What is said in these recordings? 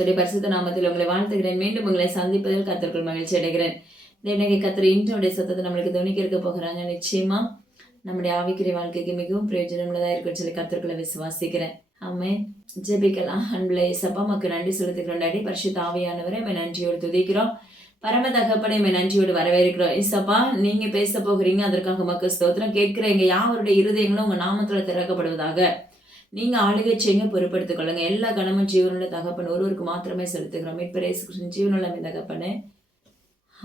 கர்த்தருடைய பரிசுத்த நாமத்தில் உங்களை வாழ்த்துகிறேன். மீண்டும் உங்களை சந்திப்பதில் கர்த்தருக்குள் மகிழ்ச்சி அடைகிறேன். இன்னைக்கு கர்த்தர் இன்றைய சத்தத்தை நம்மளுக்கு துணிக்க இருக்க போகிறாங்க. நிச்சயமா நம்முடைய ஆவிக்குரிய வாழ்க்கைக்கு மிகவும் பிரயோஜனமுள்ளதாக இருக்குன்னு சொல்லி கர்த்தருக்குள்ள விசுவாசிக்கிறேன். ஆமே. ஜெபிக்கலாம். அன்புள்ள இயேசப்பா, உமக்கு நன்றி செலுத்துகிறோம். டாடி பரிசுத்த ஆவியானவரை நம்ம நன்றியோடு துதிக்கிறோம். பரம தகப்பனை நம்ம நன்றியோடு வரவேற்கிறோம். இசப்பா, நீங்க பேச போகிறீங்க, அதற்காக உமக்கு ஸ்தோத்திரம். கேட்கிற எங்க யாவருடைய இருதயங்களும் உங்க நாமத்துல திறக்கப்படுவதாக. நீங்க ஆளுகை செய்ய பொறுப்படுத்திக் கொள்ளுங்க. எல்லா கணமும் ஜீவனுள்ள தகப்பன் ஒருவருக்கு மாத்திரமே செலுத்துகிறோம். மீட்பரேசு ஜீவனுள்ள தகப்பனே,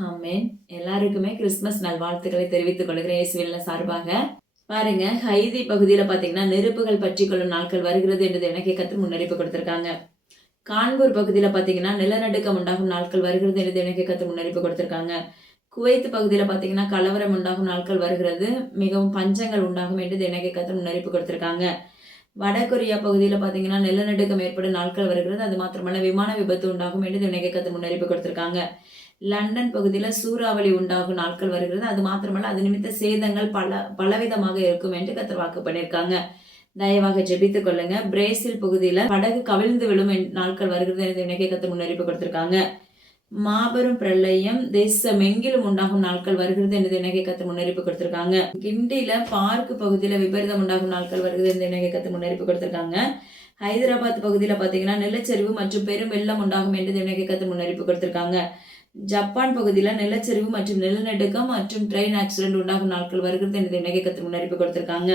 ஆமேன். எல்லாருக்குமே கிறிஸ்துமஸ் நாள் வாழ்த்துக்களை தெரிவித்துக் கொள்கிறேன் இயேசுவின் சார்பாக. பாருங்க, ஹைதி பகுதியில பாத்தீங்கன்னா நெருப்புகள் பற்றி கொள்ளும் நாட்கள் வருகிறது என்று எனக்கு கத்து முன்னறிப்பு கொடுத்திருக்காங்க. கான்பூர் பகுதியில பாத்தீங்கன்னா நிலநடுக்கம் உண்டாகும் நாட்கள் வருகிறது என்று எனக்கு கத்து முன்னறிப்பு கொடுத்திருக்காங்க. குவைத் பகுதியில பாத்தீங்கன்னா கலவரம் உண்டாகும் நாட்கள் வருகிறது, மிகவும் பஞ்சங்கள் உண்டாகும் என்று எனக்கு கத்து முன்னறிப்பு கொடுத்திருக்காங்க. வடகொரியா பகுதியில பாத்தீங்கன்னா நிலநடுக்கம் ஏற்படும் நாட்கள் வருகிறது, அது மாத்திரமல்ல விமான விபத்து உண்டாகும் என்று எனக்கு கத்து முன்னறிப்பு கொடுத்திருக்காங்க. லண்டன் பகுதியில சூறாவளி உண்டாகும் நாட்கள் வருகிறது, அது மாத்திரமல்ல அது நிமித்த சேதங்கள் பலவிதமாக இருக்கும் என்று கத்தர் வாக்கு பண்ணியிருக்காங்க. தயவாக ஜெபித்துக் கொள்ளுங்க. பிரேசில் பகுதியில படகு கவிழ்ந்து விழும் நாட்கள் வருகிறது என்று எனக்கு கத்தர் முன்னறிப்பு கொடுத்திருக்காங்க. மாபெரும் பிரளயம் தேசம் எங்கிலும் உண்டாகும் நாட்கள் வருகிறது என்று எனக்கு கத்தர் முன்னறிப்பு கொடுத்திருக்காங்க. கிண்டியில பார்க் பகுதியில விபரீதம் உண்டாகும் நாட்கள் வருகிறது என்று எனக்கு கத்தர் முன்னறிப்பு கொடுத்திருக்காங்க. ஹைதராபாத் பகுதியில பாத்தீங்கன்னா நிலச்சரிவு மற்றும் பெரும் வெள்ளம் உண்டாகும் என்று எனக்கு கத்தர் முன்னறிப்பு கொடுத்திருக்காங்க. ஜப்பான் பகுதியில நிலச்சரிவு மற்றும் நிலநடுக்கம் மற்றும் ட்ரெயின் ஆக்சிடென்ட் உண்டாகும் நாட்கள் வருகிறது என்று எனக்கு கத்தர் முன்னறிப்பு கொடுத்திருக்காங்க.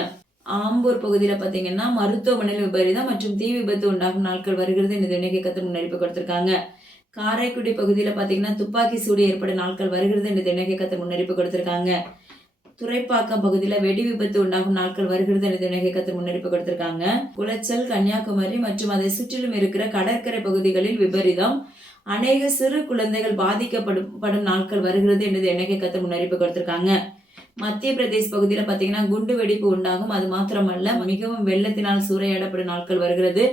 ஆம்பூர் பகுதியில பாத்தீங்கன்னா மருத்துவமனையில் விபரீதம் மற்றும் தீ விபத்து உண்டாகும் நாட்கள் வருகிறது என்று எனக்கு கத்தர் முன்னறிப்பு கொடுத்திருக்காங்க. காரைக்குடி பகுதியில பாத்தீங்கன்னா துப்பாக்கி சூடு ஏற்படும் நாட்கள் வருகிறது என்று எனக்கு கத்தர் முன்னறிப்பு கொடுத்திருக்காங்க. துறைப்பாக்கம் பகுதியில வெடி விபத்து உண்டாகும் நாட்கள் வருகிறது என்று எனக்கு கத்தர் முன்னறிப்பு கொடுத்திருக்காங்க. குளச்சல், கன்னியாகுமரி மற்றும் அதை சுற்றிலும் இருக்கிற கடற்கரை பகுதிகளில் விபரீதம், அநேக சிறு குழந்தைகள் பாதிக்கப்படும் நாட்கள் வருகிறது என்று எனக்கு கத்தர் முன்னறிப்பு கொடுத்திருக்காங்க. மத்திய பிரதேஷ் பகுதியில பாத்தீங்கன்னா குண்டு வெடிப்பு உண்டாகும், அது மாத்திரமல்ல மிகவும் வெள்ளத்தினால் சூறையாடப்படும் நாட்கள் வருகிறது,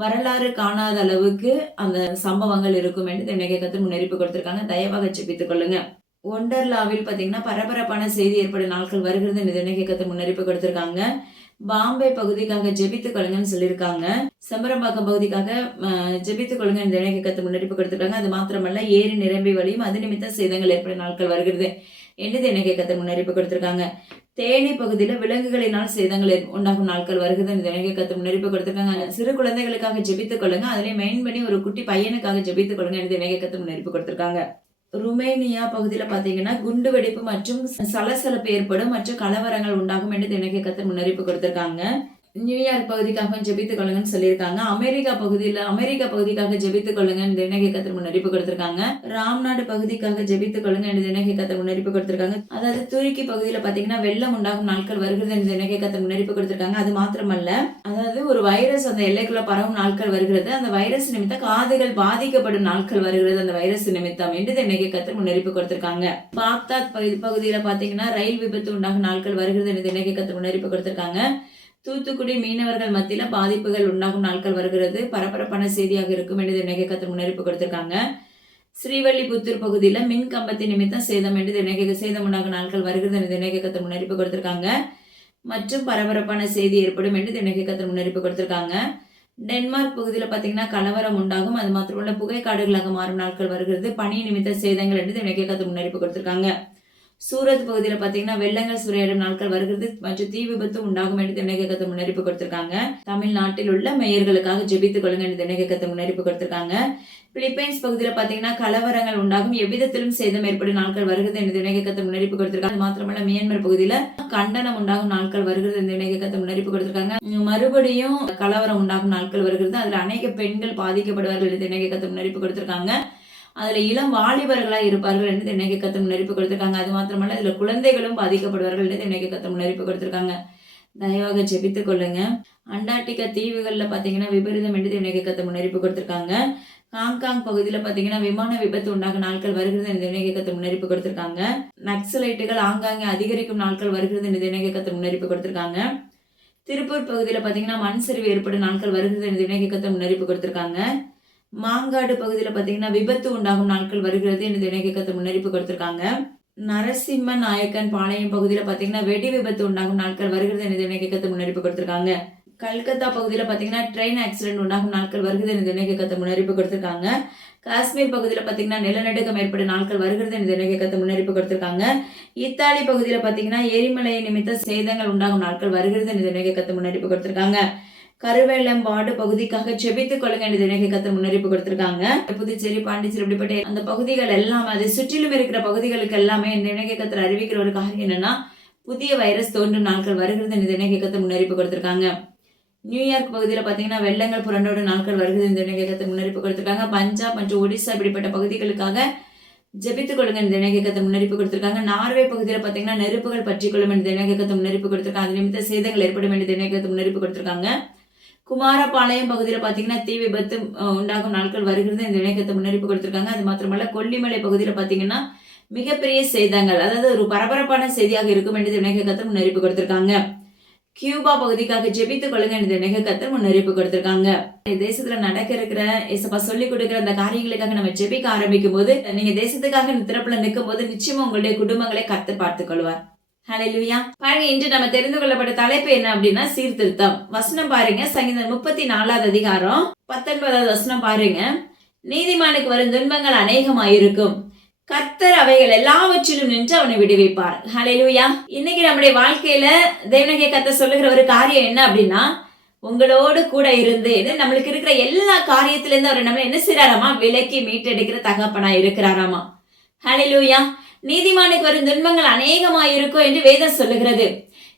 வரலாறு காணாத அளவுக்கு அந்த சம்பவங்கள் இருக்கும் என்று எனக்கு கத்தர் முன்னறிப்பு கொடுத்திருக்காங்க. தயவாக ஜெபித்துக் கொள்ளுங்க. ஒண்டர்லாவில் பாத்தீங்கன்னா பரபரப்பான செய்தி ஏற்படும் நாட்கள் வருகிறது என்று எனக்கு கத்தர் முன்னறிப்பு கொடுத்திருக்காங்க. பாம்பே பகுதிக்காக ஜெபித்துக் கொள்ளுங்கன்னு சொல்லியிருக்காங்க. செம்பரம்பாக்கம் பகுதிக்காக ஜெபித்துக் கொள்ளுங்க என்று எனக்கு கத்தர் முன்னறிப்பு கொடுத்திருக்காங்க. அது மாத்திரமல்ல ஏரி நிரம்பி வழியும் அது நிமித்த சேதங்கள் ஏற்படும் நாட்கள் வருகிறது என்று எனக்கு கத்தர் முன்னறிப்பு கொடுத்திருக்காங்க. தேனி பகுதியில விலங்குகளினால் சேதங்கள் உண்டாகும் நாட்கள் வருகிறது என்று எனக்கு கத்தர் முன்னறிப்பு கொடுத்திருக்காங்க. சிறு குழந்தைகளுக்காக ஜெபித்துக் கொள்ளுங்க, அதுலயும் மெயின் பண்ணி ஒரு குட்டி பையனுக்காக ஜெபித்துக் கொள்ளுங்க என்று எனக்கு கத்தர் முன்னறிப்பு கொடுத்திருக்காங்க. ருமேனியா பகுதியில பாத்தீங்கன்னா குண்டு வெடிப்பு மற்றும் சலசலப்பு ஏற்படும் மற்றும் கலவரங்கள் உண்டாகும் என்று எனக்கு கத்தர் முன்னறிப்பு கொடுத்திருக்காங்க. நியூயார்க் பகுதிக்காக ஜெபித்துக் கொள்ளுங்கன்னு சொல்லியிருக்காங்க. அமெரிக்கா பகுதிக்காக ஜெபித்துக் கொள்ளுங்க என்று எனக்கு கத்தர் முன்னறிப்பு கொடுத்திருக்காங்க. ராம்நாடு பகுதிக்காக ஜெபித்துக் கொள்ளுங்க என்று எனக்கு கத்தர் முன்னறிப்பு கொடுத்திருக்காங்க. அதாவது துருக்கி பகுதியில பாத்தீங்கன்னா வெள்ளம் உண்டாகும் நாட்கள் வருகிறது என்று எனக்கு கத்தர் முன்னறிப்பு கொடுத்திருக்காங்க. அது மாத்திரமல்ல, அதாவது ஒரு வைரஸ் அந்த எல்லைக்குள்ள பரவும் நாட்கள் வருகிறது, அந்த வைரஸ் நிமித்தம் காதுகள் பாதிக்கப்படும் நாட்கள் வருகிறது அந்த வைரஸ் நிமித்தம் என்று எனக்கு கத்தர் முன்னறிப்பு கொடுத்திருக்காங்க. பாக்தாத் பகுதியில பாத்தீங்கன்னா ரயில் விபத்து உண்டாகும் நாட்கள் வருகிறது என்று எனக்கு கத்தர் முன்னறிப்பு கொடுத்திருக்காங்க. தூத்துக்குடி மீனவர்கள் மத்தியில பாதிப்புகள் உண்டாகும் நாட்கள் வருகிறது, பரபரப்பான செய்தியாக இருக்கும் என்று எனக்கு கத்தர் முன்னறிப்பு கொடுத்திருக்காங்க. ஸ்ரீவல்லிபுத்தூர் பகுதியில மின் கம்பத்தின் நிமித்தம் சேதம் என்று எனக்கு சேதம் உண்டாகும் நாட்கள் வருகிறது என்று எனக்கு கத்தர் முன்னறிப்பு கொடுத்திருக்காங்க. மற்றும் பரபரப்பான செய்தி ஏற்படும் என்று எனக்கு கத்தர் முன்னறிப்பு கொடுத்திருக்காங்க. டென்மார்க் பகுதியில பாத்தீங்கன்னா கலவரம் உண்டாகும், அது மாத்திரமல்ல புகை காடுகளாக மாறும் நாட்கள் வருகிறது, பனி நிமித்த சேதங்கள் என்று எனக்கு கத்தர் முன்னறிப்பு கொடுத்திருக்காங்க. சூரத் பகுதியில பாத்தீங்கன்னா வெள்ளங்கள் சூறையாடும் நாட்கள் வருகிறது மற்றும் தீ விபத்து உண்டாகும் என்று எனக்கு கத்தர் முன்னறிப்பு கொடுத்திருக்காங்க. தமிழ்நாட்டில் உள்ள மேயர்களுக்காக ஜெபித்துக் கொள்ளுங்க என்று எனக்கு கத்தர் முன்னறிப்பு கொடுத்திருக்காங்க. பிலிப்பைன்ஸ் பகுதியில பாத்தீங்கன்னா கலவரங்கள் உண்டாகும், எவ்விதத்திலும் சேதம் ஏற்படும் நாட்கள் வருகிறது என்று எனக்கு கத்தர் முன்னறிப்பு கொடுத்திருக்காங்க. அது மாத்திரமல்ல மியான்மர் பகுதியில கண்டனம் உண்டாகும் நாட்கள் வருகிறது என்று எனக்கு கத்தர் முன்னறிப்பு கொடுத்திருக்காங்க. மறுபடியும் கலவரம் உண்டாகும் நாட்கள் வருகிறது, அதுல அநேக பெண்கள் பாதிக்கப்படுவார்கள் என்று எனக்கு கத்தர் முன்னறிப்பு கொடுத்திருக்காங்க. அதுல இளம் வாலிபர்களா இருப்பார்கள் என்று எனக்கு கத்தர் முன்னறிப்பு கொடுத்திருக்காங்க. அது மாத்திரமல்ல இதுல குழந்தைகளும் பாதிக்கப்படுவார்கள் என்று எனக்கு கத்தர் முன்னறிப்பு கொடுத்திருக்காங்க. தயவாக ஜெபித்துக் கொள்ளுங்க. அண்டார்டிகா தீவுகள்ல பாத்தீங்கன்னா விபரீதம் என்று எனக்கு கத்தர் முன்னறிப்பு கொடுத்திருக்காங்க. ஹாங்காங் பகுதியில பாத்தீங்கன்னா விமான விபத்து உண்டாகும் நாட்கள் வருகிறது என்று எனக்கு கத்தர் முன்னறிப்பு கொடுத்திருக்காங்க. நக்சலைட்டுகள் ஆங்காங்கே அதிகரிக்கும் நாட்கள் வருகிறது என்று எனக்கு கத்தர் முன்னறிப்பு கொடுத்திருக்காங்க. திருப்பூர் பகுதியில பாத்தீங்கன்னா மண் சரிவு ஏற்படும் நாட்கள் வருகிறது என்று எனக்கு கத்தர் முன்னறிப்பு கொடுத்திருக்காங்க. மாங்காடு பகுதியில பாத்தீங்கன்னா விபத்து உண்டாகும் நாட்கள் வருகிறது என்று எனக்கு கத்தர் முன்னறிப்பு கொடுத்திருக்காங்க. நரசிம்ம நாயக்கன் பாளையம் பகுதியில பாத்தீங்கன்னா வெடி விபத்து உண்டாகும் நாட்கள் வருகிறது என்று எனக்கு கத்தர் முன்னறிப்பு கொடுத்திருக்காங்க. கல்கத்தா பகுதியில் பார்த்தீங்கன்னா ட்ரெயின் ஆக்சிடென்ட் உண்டாகும் நாட்கள் வருகிறது என்று தினகை கத்த முன்னறிப்பு கொடுத்துருக்காங்க. காஷ்மீர் பகுதியில் பார்த்தீங்கன்னா நிலநடுக்கம் ஏற்பட்ட நாட்கள் வருகிறது என்று தினகை கத்த முன்னறிப்பு கொடுத்துருக்காங்க. இத்தாலி பகுதியில் பார்த்தீங்கன்னா எரிமலை நிமித்த சேதங்கள் உண்டாகும் நாட்கள் வருகிறது என்று தினகை கத்த முன்னறிப்பு கொடுத்துருக்காங்க. கருவேலம்பாடு பகுதிக்காக செபித்துக் கொள்ளுங்க என்று தினகை கத்த முன்னறிப்பு கொடுத்திருக்காங்க. புதுச்சேரி, பாண்டிச்சேரி இப்படிப்பட்ட அந்த பகுதிகள் எல்லாம் அதை சுற்றிலும் இருக்கிற பகுதிகளுக்கு எல்லாமே தினகை கத்தர் அறிவிக்கிற ஒரு காரியம் என்னன்னா, புதிய வைரஸ் தோன்றும் நாட்கள் வருகிறது என்று தினகை கத்த முன்னறிப்பு கொடுத்திருக்காங்க. நியூயார்க் பகுதியில் பார்த்தீங்கன்னா வெள்ளங்கள் புரண்டோட நாட்கள் வருகிறது என்று தினகை கத்த முன்னறிப்பு கொடுத்திருக்காங்க. பஞ்சாப் மற்றும் ஒடிசா இப்படிப்பட்ட பகுதிகளுக்காக ஜெபித்துக் கொள்ளுங்க என்று தினகை கத்த முன்னறிப்பு கொடுத்திருக்காங்க. நார்வே பகுதியில் பார்த்தீங்கன்னா நெருப்புகள் பற்றி கொள்ளும் என்று தினகை கத்த முன்னறிப்பு கொடுத்திருக்காங்க. அது நிமித்த சேதங்கள் ஏற்படும் என்று தினகை கத்த முன்னறிப்பு கொடுத்திருக்காங்க. குமாரபாளையம் பகுதியில் பார்த்தீங்கன்னா தீ விபத்து உண்டாகும் நாட்கள் வருகிறது இந்த இணையத்தை முன்னறிப்பு கொடுத்திருக்காங்க. அது மாத்திரமல்ல கொல்லிமலை பகுதியில் பார்த்தீங்கன்னா மிகப்பெரிய சேதங்கள், அதாவது ஒரு பரபரப்பான செய்தியாக இருக்கும் என்று இணையத்தை முன்னறிப்பு கொடுத்திருக்காங்க. கியூபா பகுதிக்காக ஜெபித்துக் கொள்ளுங்க என்று இணையத்தை முன்னறிப்பு கொடுத்திருக்காங்க. தேசத்துல நடக்க இருக்கிற ஏசப்பா சொல்லி கொடுக்கிற அந்த காரியங்களுக்காக நம்ம ஜெபிக்க ஆரம்பிக்கும் போது, நீங்க தேசத்துக்காக திறப்புல நிற்கும் போது நிச்சயமா உங்களுடைய குடும்பங்களை கர்த்தர் பார்த்துக் கொள்வார். ஹல்லேலூயா. பாருங்க, இன்று நம்ம தெரிந்து கொள்ளப்பட்ட தலைப்பு என்ன அப்படின்னா சீர்திருத்தம். வசனம் பாருங்க, சங்கீதம் 34வது அதிகாரம் 19வது வசனம் பாருங்க. நீதிமானுக்கு வரும் துன்பங்கள் அநேகமாயிருக்கும், கர்த்தர் அவைகள் எல்லாவற்றிலும் நின்று அவனை விடுவிப்பார். ஹல்லேலூயா. இன்னைக்கு நம்முடைய வாழ்க்கையில தேவனாகிய கர்த்தர் சொல்லுகிற ஒரு காரியம் என்ன அப்படின்னா, உங்களோடு கூட இருந்து நம்மளுக்கு இருக்கிற எல்லா காரியத்திலிருந்து அவர் நம்மளை என்ன செய்யறாராமா, விலக்கி மீட்டெடுக்கிற தகப்பனா இருக்கிறாராமா. ஹல்லேலூயா. நீதிமானுக்கு வரும் துன்பங்கள் அநேகமாயிருக்கும் என்று வேதம் சொல்லுகிறது.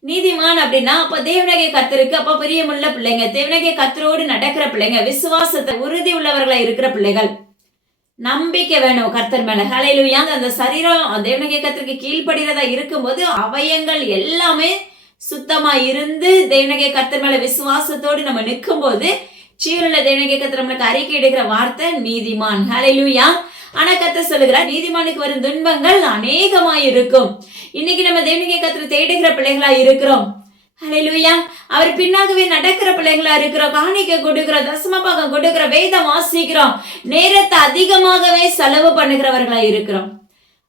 நீதிமான் அப்படின்னா அப்ப தேவனாகிய கர்த்தருக்கு அப்ப பிரியமுள்ள பிள்ளைங்க, தேவனாகிய கர்த்தரோடு நடக்கிற பிள்ளைங்க, விசுவாசத்தை உறுதி உள்ளவர்களா இருக்கிற பிள்ளைகள், நம்பிக்கை வேணும் கர்த்தர் மேல. ஹல்லேலூயா. அந்த சரீரம் தேவனாகிய கர்த்தருக்கு கீழ்ப்படுகிறதா இருக்கும்போது அவயங்கள் எல்லாமே சுத்தமா இருந்து தேவனாகிய கர்த்தர் மேல விசுவாசத்தோடு நம்ம நிற்கும் போது ஜீவனுள்ள தேவனாகிய கர்த்தர் நம்மளுக்கு அறிக்கை எடுக்கிற வார்த்தை நீதிமான். ஹல்லேலூயா. ஆனா கர்த்தர் சொல்லுகிறார், நீதிமானுக்கு வரும் துன்பங்கள் அநேகமாயிருக்கும். இன்னைக்கு நம்ம தேவனாகிய கர்த்தரை தேடுகிற பிள்ளைகளா இருக்கிறோம். ஹல்லேலூயா. அவர் பின்னாகவே நடக்கிற பிள்ளைகளா இருக்கிறோம். காணிக்கை கொடுக்கிறோம், தசமபாகம் கொடுக்கிறோம், வேதம் வாசிக்கிறோம், நேரத்தை அதிகமாகவே செலவு பண்ணுகிறவர்களா இருக்கிறோம்.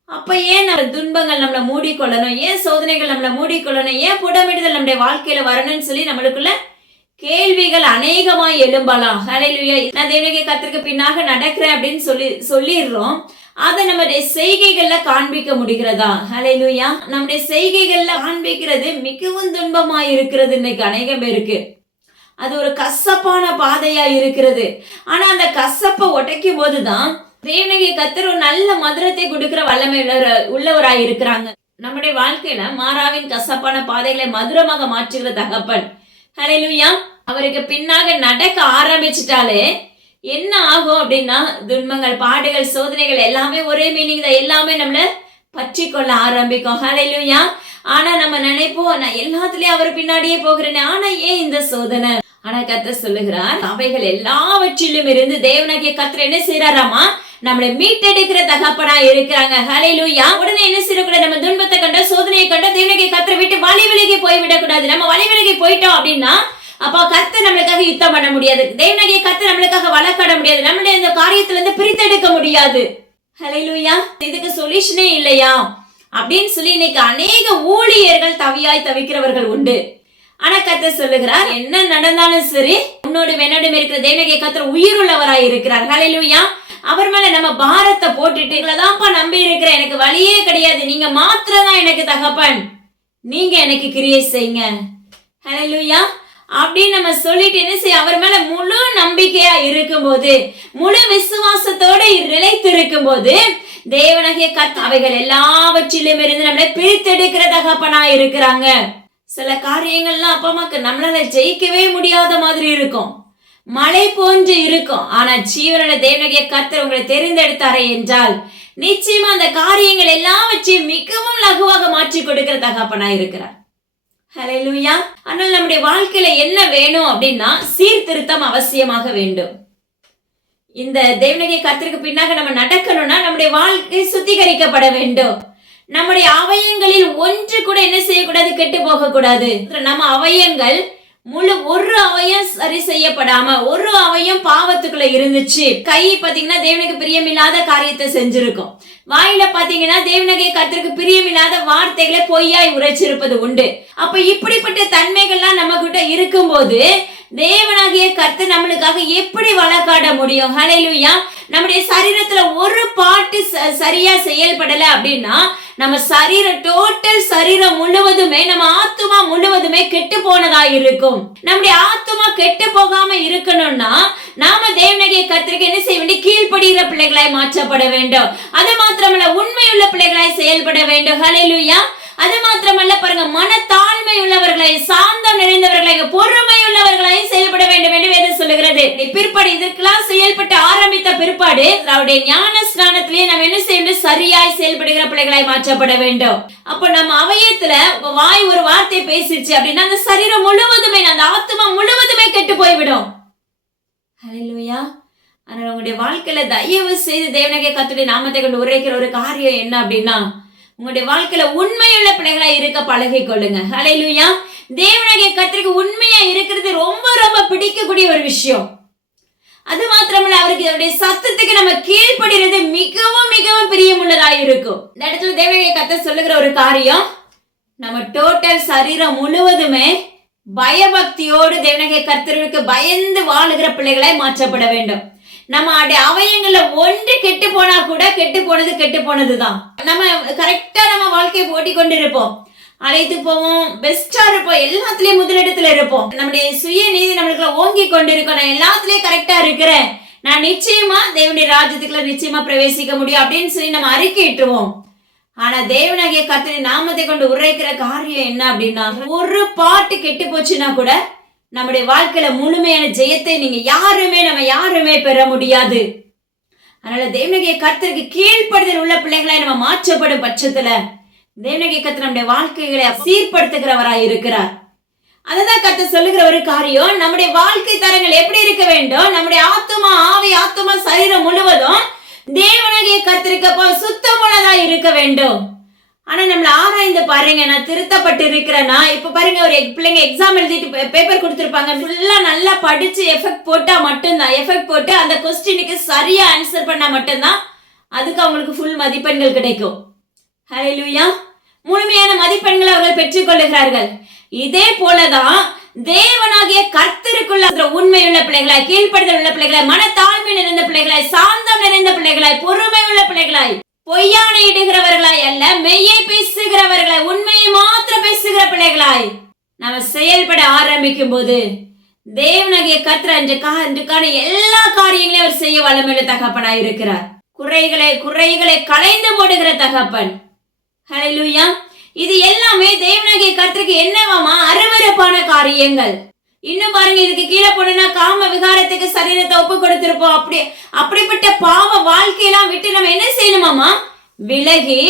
அப்ப ஏன் நம்ம துன்பங்கள் நம்மளை மூடிக்கொள்ளணும், ஏன் சோதனைகள் நம்மளை மூடிக்கொள்ளணும், ஏன் புடமிடுதல் நம்முடைய வாழ்க்கையில வரணும்னு சொல்லி நம்மளுக்குள்ள கேள்விகள் அநேகமாய் எழும்பலாம். ஹல்லேலூயா. நான் தேவனாகிய கர்த்தருக்கு பின்னாக நடக்கிறேன் அப்படின்னு சொல்லிடுறோம். அதை நம்முடைய செய்கைகள்ல காண்பிக்க முடிகிறதா? ஹல்லேலூயா. நம்முடைய செய்கைகள்ல காண்பிக்கிறது மிகவும் துன்பமாய் இருக்கிறது இன்னைக்கு அநேகம் பேருக்கு. அது ஒரு கசப்பான பாதையா இருக்கிறது. ஆனா அந்த கசப்பை உடைக்கும் போதுதான் தேவனாகிய கர்த்தர் ஒரு நல்ல மதுரத்தை கொடுக்கிற வல்லமை உள்ளவராய் இருக்கிறாங்க. நம்முடைய வாழ்க்கையில மாறாவின் கசப்பான பாதைகளை மதுரமாக மாற்றுகிற தகப்பன். ஹல்லேலூயா. அவருக்கு பின்னாக நடக்க ஆரம்பிச்சிட்டாலே என்ன ஆகும் அப்படின்னா, துன்பங்கள், பாடுகள், சோதனைகள் எல்லாமே ஒரே மீனிங் தான், எல்லாமே நம்மள பற்றி கொள்ள ஆரம்பிக்கும். ஹல்லேலூயா. ஆனா நம்ம நினைப்போம், நான் எல்லாத்துலயும் அவர் பின்னாடியே போகிறேன், ஆனா ஏன் இந்த சோதனை? ஆனா கர்த்தர் சொல்லுகிறார், அவைகள் எல்லாவற்றிலும் இருந்து தேவனாகிய கர்த்தர் என்ன செய்யறாராமா, நம்மளை மீட்டெடுக்கிற தகப்பனா இருக்கிறாங்க. ஹல்லேலூயா. உடனே என்ன செய்யக்கூடாது, நம்ம துன்பத்தை கண்ட சோதனையை கண்ட தேவனாகிய கர்த்தரை விட்டு வழி விலகி போய்விடக் கூடாது. நம்ம வழி விலகி போயிட்டோம் அப்படின்னா அப்ப கர்த்தர் நம்மளுக்காக யுத்தம் பண்ண முடியாது, தேவனாகிய கர்த்தர் நம்மளுக்காக வழக்காட முடியாது, நம்மளுடைய இந்த காரியத்துல இருந்து பிரித்தெடுக்க முடியாது. ஹல்லேலூயா. இதுக்கு சொல்யூஷனே இல்லையா அப்படின்னு சொல்லி இன்னைக்கு அநேக ஊழியர்கள் தவிக்கிறவர்கள் உண்டு. ஆனா கர்த்தர் சொல்லுகிறார், என்ன நடந்தாலும் சரி உன்னோடு என்னோடும் இருக்கிற தேவனாகிய கர்த்தர் உயிருள்ளவராய் இருக்கிறார். ஹல்லேலூயா. அவர் மேல நம்ம பாரத்தை போட்டுட்டு, இவ்வளவுதான்ப்பா நம்பி இருக்கிற, எனக்கு வழியே கிடையாது, நீங்க மாத்திரதான் எனக்கு தகப்பன், நீங்க எனக்கு கிரியை செய்யுங்க. ஹல்லேலூயா. அப்படின்னு நம்ம சொல்லிட்டு என்ன செய்ய, அவர் மேல முழு நம்பிக்கையா இருக்கும் போது, முழு விசுவாசத்தோட நிலைத்து இருக்கும் போது தேவனாகிய கர்த்தர் அவைகள் எல்லாவற்றிலும் இருந்து நம்மளை பிரித்தெடுக்கிற தகப்பனா இருக்கிறாங்க. சில காரியங்கள்லாம் அப்பா அம்மாக்கு நம்மளால ஜெயிக்கவே முடியாத மாதிரி இருக்கும், மழை போன்று இருக்கும். ஆனா ஜீவனுள்ள தேவனாகிய கர்த்தர் உங்களை தெரிந்தெடுத்தாரே என்றால் நிச்சயமா அந்த காரியங்கள் எல்லாவற்றையும் மிகவும் லகுவாக மாற்றி கொடுக்கிற தகப்பனா இருக்கிறார். ஹல்லேலூயா. ஆனால் நம்முடைய வாழ்க்கையில என்ன வேணும் அப்படின்னா சீர்திருத்தம் அவசியமாக வேண்டும். இந்த தேவனாகிய கர்த்தருக்கு பின்னாக நம்ம நடக்கணும்னா நம்முடைய வாழ்க்கை சுத்திகரிக்கப்பட வேண்டும். நம்முடைய அவயங்களில் ஒன்று கூட என்ன செய்யக்கூடாது, கெட்டு போக கூடாது. நம்ம அவயங்கள் ஒரு அவயம் சரி செய்யப்படாம ஒரு அவயம் பாவத்துக்குள்ள இருந்துச்சு. கை பாத்தீங்கன்னா தேவனுக்கு பிரியமில்லாத காரியத்தை செஞ்சிருக்கும். வாயில பாத்தீங்கன்னா தேவனுடைய கர்த்தருக்கு பிரியமில்லாத வார்த்தைகளை பொய்யாய் உரைச்சிருப்பது உண்டு. அப்ப இப்படிப்பட்ட தன்மைகள்லாம் நம்ம கிட்ட இருக்கும்போது தேவனாகிய கர்த்தர் நம்மளுக்காக எப்படி வழக்காட முடியும்? ஹல்லேலூயா. நம்முடைய சரீரத்துல ஒரு பாட்டு சரியா செயல்படல அப்படின்னா நம்ம டோட்டல் சரீரம் முழுவதுமே, நம்ம ஆத்துமா முழுவதுமே கெட்டு போனதா இருக்கும். நம்முடைய ஆத்துமா கெட்டு போகாம இருக்கணும்னா நாம தேவனுடைய கர்த்தருக்கு என்ன செய்ய வேண்டிய? கீழ்ப்படுகிற பிள்ளைகளாய் மாற்றப்பட வேண்டும். அது மாத்திரமல்ல, உண்மையுள்ள பிள்ளைகளாய் செயல்பட வேண்டும். ஹல்லேலூயா. அது மாத்திரமல்ல, பாருங்க, மனத்தாழ்மை உள்ளவர்களை, சாந்தம் நிறைந்தவர்களை, பொறுமை உள்ளவர்களை செயல்பட வேண்டும் என்று வேதம் சொல்லுகிறது. பிற்பாடு இதற்கெல்லாம் செயல்பட்டு ஆரம்பித்த பிற்பாடு அவருடைய ஞான ஸ்நானத்திலேயே நம்ம என்ன செய்யணும்? சரியாய் செயல்படுகிற பிள்ளைகளாய் மாற்றப்பட வேண்டும். அப்ப நம்ம அவயத்துல வாய் ஒரு வார்த்தை பேசிடுச்சு அப்படின்னா அந்த சரீரம் முழுவதுமே, அந்த ஆத்மா முழுவதுமே கெட்டு போய்விடும். ஹல்லேலூயா. ஆனால் உங்களுடைய வாழ்க்கையில தயவு செய்து தேவனுடைய கர்த்தருடைய நாமத்தை கொண்டு உரைக்கிற ஒரு காரியம் என்ன அப்படின்னா, உங்களுடைய வாழ்க்கையில உண்மையுள்ள பிள்ளைகளா இருக்க பழகி கொள்ளுங்க. ஹல்லேலூயா. தேவனுடைய கர்த்தருக்கு உண்மையா இருக்கிறது ரொம்ப ரொம்ப பிடிக்கக்கூடிய ஒரு விஷயம். அது மாத்திரமல்ல, அவருக்கு அவருடைய சத்தத்துக்கு நம்ம கீழ்ப்படுகிறது மிகவும் மிகவும் பிரியமுள்ளதா இருக்கும். இந்த இடத்துல தேவனுடைய கர்த்தர் சொல்லுகிற ஒரு காரியம், நம்ம டோட்டல் சரீரம் முழுவதுமே பயபக்தியோடு தேவனுடைய கர்த்தருக்கு பயந்து வாழுகிற பிள்ளைகளாய் மாற்றப்பட வேண்டும். நம்ம அவயங்கள்ல ஒன்று கெட்டு போனா கூட கெட்டு போனதுதான். நம்ம கரெக்டா நம்ம வாழ்க்கையை ஓட்டி கொண்டு இருப்போம், அழைத்து போவோம், பெஸ்டா இருப்போம், எல்லாத்துலயும் முதலிடத்துல இருப்போம். நம்முடைய சுய நீதி நம்மளுக்குள்ள ஓங்கி கொண்டு இருக்கோம். நான் எல்லாத்துலயும் கரெக்டா இருக்கிறேன், நான் நிச்சயமா தேவனுடைய ராஜ்யத்துக்குள்ள நிச்சயமா பிரவேசிக்க முடியும் அப்படின்னு சொல்லி நம்ம அறிக்கையிட்டுருவோம். ஆனா தேவனாகிய கர்த்தரின் நாமத்தை கொண்டு உரைக்கிற காரியம் என்ன அப்படின்னா, ஒரு பாட்டு கெட்டு போச்சுன்னா கூட நம்முடைய வாழ்க்கையில முழுமையான ஜெயத்தை நம்ம யாருமே பெற முடியாது. அதனால தேவனுடைய கர்த்தருக்கு கீழ்ப்படுதல் உள்ள பிள்ளைகளாய் நம்ம மாற்றப்படும் பட்சத்துல தேவனுடைய கர்த்தர் நம்முடைய வாழ்க்கைகளை சீர்படுத்துகிறவராய் இருக்கிறார். அததான் கர்த்தர் சொல்லுகிற ஒரு காரியம், நம்முடைய வாழ்க்கை தரங்கள் எப்படி இருக்க வேண்டும்? நம்முடைய ஆத்துமா, ஆவி, ஆத்துமா, சரீரம் முழுவதும் தேவனுடைய கர்த்தருக்கு சுத்தமுள்ளதா இருக்க வேண்டும். ஆனா நம்மள ஆராய்ந்து பாருங்க, நான் திருத்தப்பட்டு இருக்கிறேன்னா, இப்ப பாருங்க, ஒரு பிள்ளைங்க எக்ஸாம் எழுதிட்டு பேப்பர் கொடுத்திருப்பாங்க, ஃபுல்லா நல்லா படிச்சு எஃபெக்ட் போட்டா மட்டும்தான், எஃபெக்ட் போட்டு அந்த கொஸ்டினுக்கு சரியா ஆன்சர் பண்ணா மட்டும்தான் அதுக்கு அவங்களுக்கு ஃபுல் மதிப்பெண்கள் கிடைக்கும். ஹல்லேலூயா. முழுமையான மதிப்பெண்களை அவர்கள் பெற்றுக் கொள்ளுகிறார்கள். இதே போலதான் தேவனாகிய கர்த்தருக்குள்ள உண்மையுள்ள பிள்ளைகளாய், கீழ்ப்படுதல் உள்ள பிள்ளைகளாய், மனத்தாழ்மை நிறைந்த பிள்ளைகளாய், சாந்தம் நிறைந்த பிள்ளைகளாய், பொறுமை உள்ள பிள்ளைகளாய், பொய்யான இடுகிறவர்களாய் அல்ல, மெய்யை பேசுகிறவர்களாய், உண்மையை மாத்திரம் பேசுகிற பிள்ளைகளாய் நம்ம செயல்பட ஆரம்பிக்கும் போது தேவனாகிய கர்த்தர் அன்றுக்கான எல்லா காரியங்களையும் அவர் செய்ய வல்லமையுள்ள தகப்பனாய் இருக்கிறார். குறைகளை களைந்து போடுகிற தகப்பன். ஹல்லேலூயா. இது எல்லாமே தேவனாகிய கர்த்தருக்கு என்னவாமா? அருவருப்பான காரியங்கள். இன்னும் பாருங்க, இதுக்கு கீழே போனா காம விகாரத்துக்கு சரீரத்தை ஒப்பு கொடுத்திருப்போம். அப்படிப்பட்ட பாவ வாழ்க்கையெல்லாம் விட்டு நம்ம என்ன செய்யணுமாமா? விலகி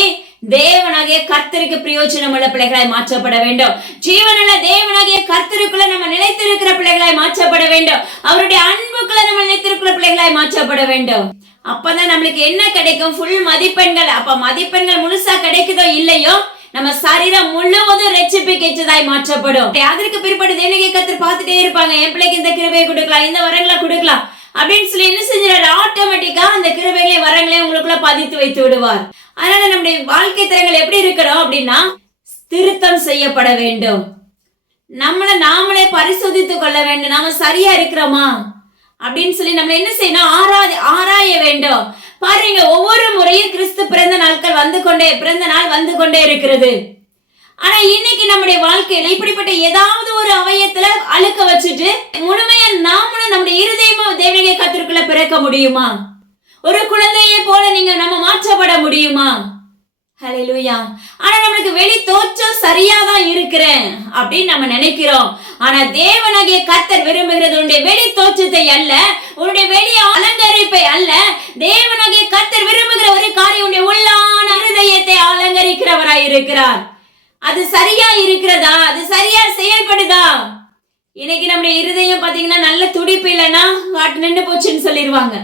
தேவனாகிய கர்த்தருக்கு பிரயோஜனம் உள்ள பிள்ளைகளாய் மாற்றப்பட வேண்டும். ஜீவனுள்ள தேவனாகிய கர்த்தருக்குள்ள நம்ம நிலைத்திருக்கிற பிள்ளைகளாய் மாற்றப்பட வேண்டும். அவருடைய அன்புக்குள்ள நம்ம நிலைத்திருக்கிற பிள்ளைகளாய் மாற்றப்பட வேண்டும். அப்பதான் நம்மளுக்கு என்ன கிடைக்கும்? ஃபுல் மதிப்பெண்கள். அப்ப மதிப்பெண்கள் முழுசா கிடைக்குதோ இல்லையோ, நம்ம சரீரம் முழுவதும் ரட்சிப்புக்கேற்றதாய் மாற்றப்படும். அதற்கு பிற்பாடு தேவனுடைய கர்த்தர் பார்த்துட்டே இருப்பாங்க, என் பிள்ளைக்கு இந்த கிருபையை கொடுக்கலாம், இந்த வரங்களை கொடுக்கலாம் அப்படின்னு சொல்லி என்ன செஞ்சாரு? ஆட்டோமேட்டிக்கா அந்த கிருபைகளையும் வரங்களையும் உங்களுக்குள்ள பதித்து வைத்து விடுவார். அதனால நம்முடைய வாழ்க்கை தரங்கள் எப்படி இருக்கணும் அப்படின்னா, திருத்தம் செய்யப்பட வேண்டும். நாமளே பரிசோதித்துக் கொள்ள வேண்டும். நாம சரியா இருக்கிறோமா அப்படின்னு சொல்லி நம்ம என்ன செய்யணும்? ஆராய வேண்டும். பாருங்க, ஒவ்வொரு முறையும் கிறிஸ்து பிறந்த நாள் வந்து கொண்டே இருக்கிறது. ஆனா இன்னைக்கு நம்முடைய வாழ்க்கையில இப்படிப்பட்ட ஏதாவது ஒரு அவயத்துல அழுக்க வச்சுட்டு முழுமையா நாமளும் நம்முடைய இருதயமும் தேவனுடைய கர்த்தருக்குள்ள பிறக்க முடியுமா? ஒரு குழந்தையை போல நம்ம மாற்றப்பட முடியுமா? ஹல்லேலூயா. ஆனா நம்மளுக்கு வெளி தோற்றம் சரியாதான் இருக்கிறேன் அப்படின்னு நம்ம நினைக்கிறோம். ஆனா தேவனாகிய கர்த்தர் விரும்புகிறது உன்னுடைய வெளி தோற்றத்தை அல்ல, உன்னுடைய வெளி அலங்கரிப்பை அல்ல. தேவனாகிய கர்த்தர் விரும்புகிற ஒரு காரியம் உன்னுடைய உள்ளான இருதயத்தை அலங்கரிக்கிறவராய் இருக்கிறார். அது சரியா இருக்கிறதா? அது சரியா செயல்படுதா? இன்னைக்கு நம்முடைய இருதயம் பாத்தீங்கன்னா நல்ல துடிப்பு இல்லைன்னா காட்டு நின்று போச்சுன்னு சொல்லிடுவாங்க.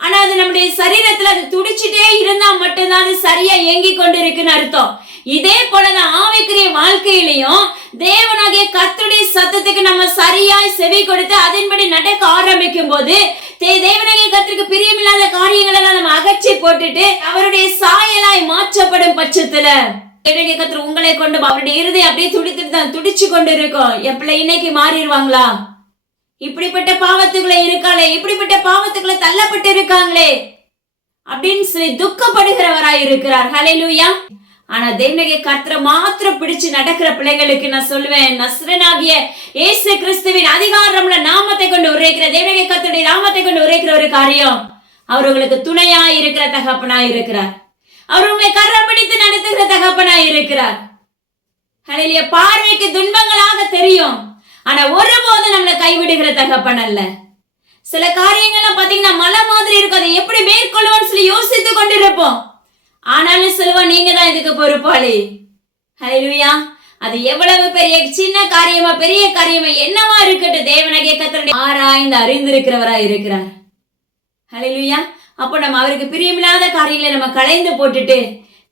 ஆனா அது நம்முடைய சரீரத்துல அது துடிச்சுட்டே இருந்தா மட்டும்தான் அது சரியா இயங்கி கொண்டு இருக்குன்னு அர்த்தம். இதே போலதான் ஆவிக்குரிய வாழ்க்கையிலையும் தேவனாகிய கர்த்தருடைய சத்தத்துக்கு நம்ம சரியாய் செவி கொடுத்து அதன்படி நடக்க ஆரம்பிக்கும் போது தேவனாகிய கர்த்தருக்கு பிரியமில்லாத காரியங்கள் எல்லாம் நம்ம அகற்றி போட்டுட்டு அவருடைய சாயலாய் மாற்றப்படும் பட்சத்துல தேவனாகிய கர்த்தர் உங்களை கொண்டு அவருடைய இருதயம் அப்படியே துடிச்சு கொண்டு இருக்கும். என் பிள்ளை இன்னைக்கு மாறிடுவாங்களா, இப்படிப்பட்ட பாவத்துக்குள்ள இருக்காளே, இப்படிப்பட்ட பாவத்துக்குள்ள தள்ளப்பட்டு இருக்காங்களே அப்படின்னு சொல்லி துக்கப்படுகிறவராய் இருக்கிறார். ஹல்லேலூயா. ஆனா தேவனாகிய கர்த்தரை மாத்திரம் பிடிச்சு நடக்கிற பிள்ளைகளுக்கு நான் சொல்லுவேன், நஸ்ரனாகிய இயேசு கிறிஸ்துவின் அதிகாரமுள்ள நாமத்தை கொண்டு உரைக்கிற தேவனாகிய கர்த்தருடைய நாமத்தை கொண்டு உரைக்கிற ஒரு காரியம், அவர் உங்களுக்கு துணையா இருக்கிற தகப்பனாய் இருக்கிறார். அவர் உங்களை கரம் பிடித்து நடத்துகிற தகப்பனாய் இருக்கிறார். ஹல்லேலூயா. பார்வைக்கு துன்பங்களாக தெரியும், ஆனா ஒருபோது நம்மளை கைவிடுகிற தகப்பன் அல்ல. சில காரியங்கள்லாம் பாத்தீங்கன்னா மலை மாதிரி இருக்கும், அதை எப்படி மேற்கொள்ளுவோம்னு சொல்லி யோசித்து கொண்டிருப்போம். ஆனாலும் சொல்லுவா, நீங்க தான் இதுக்கு பொறுப்பாளி. ஹல்லேலூயா. அது எவ்வளவு பெரிய சின்ன காரியமா பெரிய காரியமா என்னவா இருக்கட்டும், தேவனாகிய கர்த்தருடைய ஆராய்ந்து அறிந்திருக்கிறவரா இருக்கிறார். ஹல்லேலூயா. அப்போ நம்ம அவருக்கு பிரியமில்லாத காரியங்களை நம்ம களைந்து போட்டுட்டு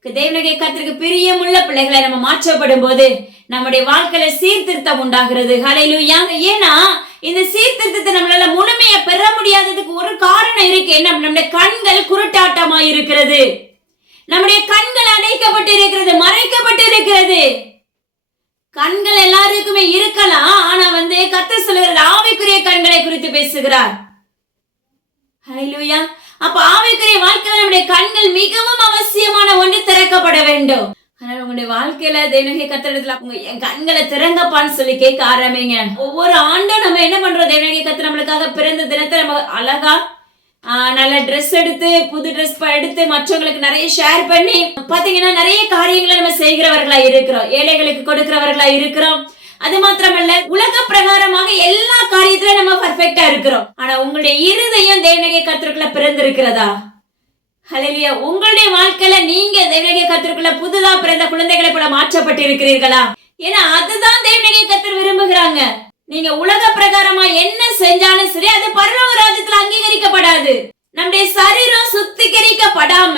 தேவனாகிய கர்த்தருக்கு பிரியமுள்ள பிள்ளைகளை நம்ம மாற்றப்படும் போது நம்முடைய வாழ்க்கையில சீர்திருத்தம் உண்டாகிறது. ஹல்லேலூயா. ஏன்னா இந்த சீர்திருத்தத்தை நம்மளால முழுமையா பெற முடியாததுக்கு ஒரு காரணம் இருக்கு. என்ன? நம்முடைய கண்கள் குருட்டாட்டமா இருக்கிறது, நம்முடைய கண்கள் அடைக்கப்பட்டு இருக்கிறது, மறைக்கப்பட்டு இருக்கிறது. கண்கள் எல்லாருக்குமே இருக்கலாம், ஆனா கர்த்தர் சொல்லுகிற ஆவிக்குரிய கண்களை குறித்து பேசுகிறார். ஹல்லேலூயா. அப்ப ஆவிக்குரிய வாழ்க்கையில நம்முடைய கண்கள் மிகவும் அவசியமான ஒன்று திறக்கப்பட வேண்டும். அதனால உங்களுடைய வாழ்க்கையில தேவனாகிய கர்த்தரிடத்துல என் கண்களை திறங்கப்பான்னு சொல்லி கேட்க ஆரம்பிங்க. ஒவ்வொரு ஆண்டும் நம்ம என்ன பண்றோம், தேவனாகிய கர்த்தர் நம்மளுக்காக பிறந்த தினத்தை நம்ம அழகா நல்ல ட்ரெஸ் எடுத்து புது ட்ரெஸ் எடுத்து மற்றவங்களுக்கு நிறைய ஷேர் பண்ணி பாத்தீங்கன்னா நிறைய காரியங்களை நம்ம செய்கிறவர்களா இருக்கிறோம், ஏழைகளுக்கு கொடுக்கிறவர்களா இருக்கிறோம். அது மாத்திரமல்ல, உலக பிரகாரமாக எல்லா காரியத்திலும் நம்ம பர்ஃபெக்டா இருக்கிறோம். ஆனா உங்களுடைய இருதயம் தேவனாகிய கர்த்தருக்குள்ள பிறந்திருக்கிறதா? ஹல்லேலூயா. உங்களுடைய வாழ்க்கையில நீங்க தேவனாகிய கர்த்தருக்குள்ள புதுதா பிறந்த குழந்தைகளை போல மாற்றப்பட்டு இருக்கிறீர்களா? ஏன்னா அதுதான் தேவனாகிய கர்த்தர் விரும்புகிறாங்க. நீங்க உலக பிரகாரமா என்ன செஞ்சாலும் சரி, அது பரலோக ராஜ்யத்துல அங்கீகரிக்கப்படாது. நம்முடைய சரீரம் சுத்திகரிக்கப்படாம,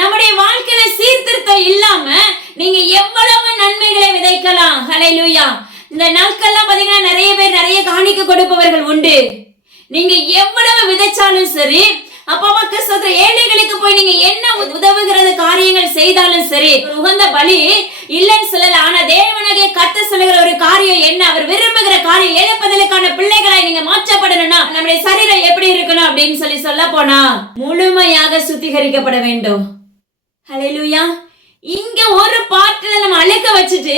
நம்முடைய வாழ்க்கையில சீர்திருத்தம் இல்லாம நீங்க எவ்வளவு நன்மைகளை விதைக்கலாம். ஹல்லேலூயா. இந்த நாட்கள்லாம் பாத்தீங்கன்னா நிறைய பேர் நிறைய காணிக்கை கொடுப்பவர்கள் உண்டு. நீங்க எவ்வளவு விதைச்சாலும் சரி, அப்பா கிறிஸ்துவ ஏழைகளுக்கு போய் நீங்க என்ன உதவுகிறது காரியங்கள் செய்தாலும் சரி, உகந்த பலி இல்லைன்னு சொல்லல. ஆனா தேவனாகிய கர்த்தர் சொல்லுகிற ஒரு காரியம் என்ன, அவர் விரும்புகிற காரியம் இழப்பதற்கான பிள்ளைகளாய் நீங்க மாற்றப்படணும்னா நம்முடைய சரீரம் எப்படி இருக்கணும் அப்படின்னு சொல்ல போனா முழுமையாக சுத்திகரிக்கப்பட வேண்டும். ஹல்லேலூயா. இங்க ஒரு பாட்டுல நம்ம அழுக்க வச்சுட்டு